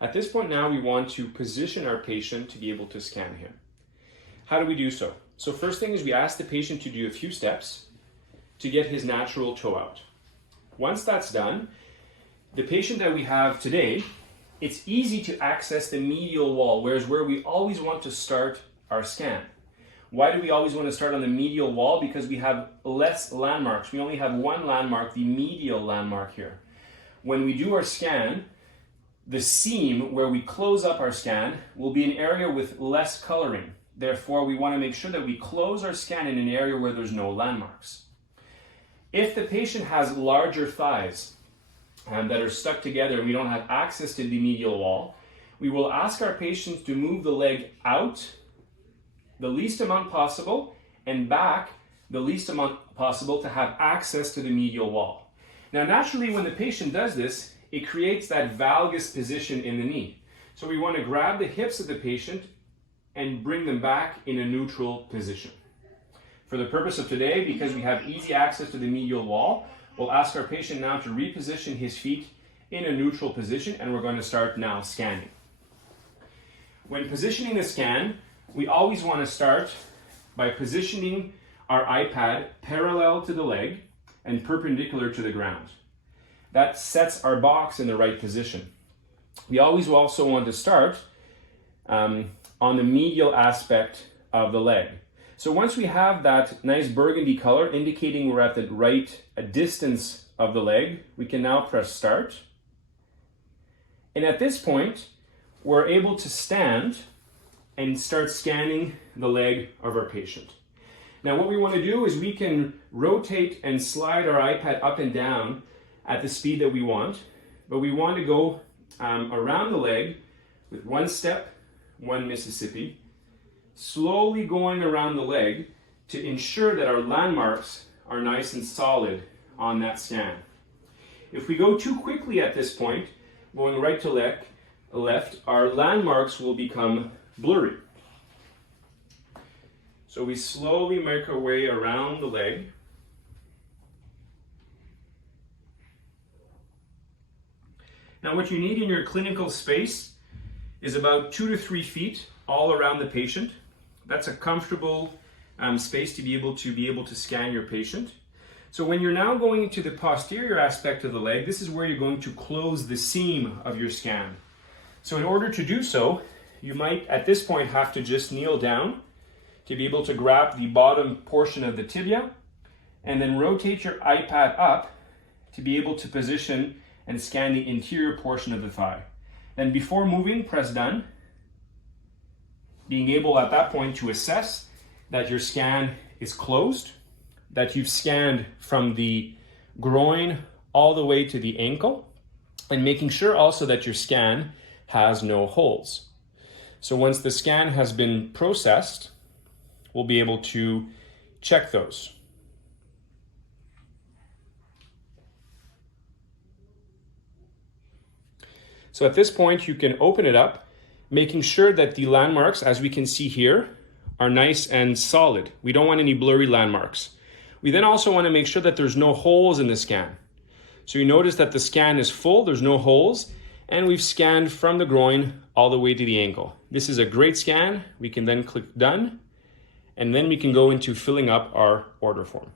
At this point now, we want to position our patient to be able to scan him. How do we do so? So first thing is we ask the patient to do a few steps to get his natural toe out. Once that's done, the patient that we have today, it's easy to access the medial wall, whereas where we always want to start our scan. Why do we always want to start on the medial wall? Because we have less landmarks. We only have one landmark, the medial landmark here. When we do our scan, the seam where we close up our scan will be an area with less coloring. Therefore, we want to make sure that we close our scan in an area where there's no landmarks. If the patient has larger thighs that are stuck together and we don't have access to the medial wall, we will ask our patients to move the leg out the least amount possible and back the least amount possible to have access to the medial wall. Now, naturally, when the patient does this, it creates that valgus position in the knee. So we want to grab the hips of the patient and bring them back in a neutral position. For the purpose of today, because we have easy access to the medial wall, we'll ask our patient now to reposition his feet in a neutral position, and we're going to start now scanning. When positioning the scan, we always want to start by positioning our iPad parallel to the leg and perpendicular to the ground. That sets our box in the right position. We always also want to start on the medial aspect of the leg. So once we have that nice burgundy color indicating we're at the right distance of the leg, we can now press start. And at this point, we're able to stand and start scanning the leg of our patient. Now what we want to do is we can rotate and slide our iPad up and down at the speed that we want, but we want to go around the leg with one step, one Mississippi, slowly going around the leg to ensure that our landmarks are nice and solid on that scan. If we go too quickly at this point, going right to left, our landmarks will become blurry. So we slowly make our way around the leg. Now what you need in your clinical space is about 2 to 3 feet all around the patient. That's a comfortable space to be able to scan your patient. So when you're now going into the posterior aspect of the leg, this is where you're going to close the seam of your scan. So in order to do so, you might at this point have to just kneel down to be able to grab the bottom portion of the tibia and then rotate your iPad up to be able to position and scan the interior portion of the thigh. Then before moving, press done, being able at that point to assess that your scan is closed, that you've scanned from the groin all the way to the ankle, and making sure also that your scan has no holes. So once the scan has been processed, we'll be able to check those. So at this point, you can open it up, making sure that the landmarks, as we can see here, are nice and solid. We don't want any blurry landmarks. We then also want to make sure that there's no holes in the scan. So you notice that the scan is full, there's no holes, and we've scanned from the groin all the way to the ankle. This is a great scan. We can then click done, and then we can go into filling up our order form.